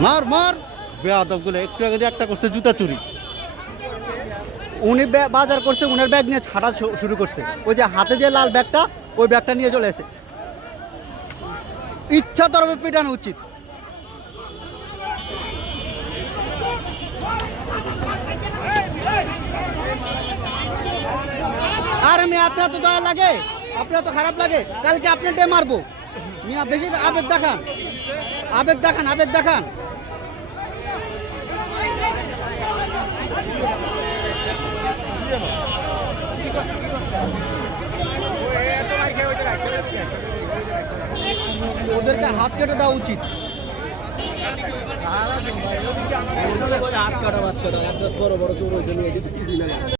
মার মার। বেয়াদবগুলো, একটু আগে একটা করছে জুতা চুরি। উনি বাজার করছে, উনার ব্যাগ নিয়ে শু- শুরু করছে। ওই যে হাতে যে লাল ব্যাগটা, ওই ব্যাগটা নিয়ে চলে এসে। ইচ্ছা তরফে পিটানো উচিত। আর মেয়ে, আপনার তো দয়া লাগে। আপনার তো খারাপ লাগে। কালকে আপনার ডে মারবো। মিয়া, বেশি আবেগ দেখান। আবেগ দেখান আবেগ দেখান। ওদেরকে হাত কেটে দেওয়া উচিত। হাত কাটা হাত কাটা বড় বড় চোর হয়েছে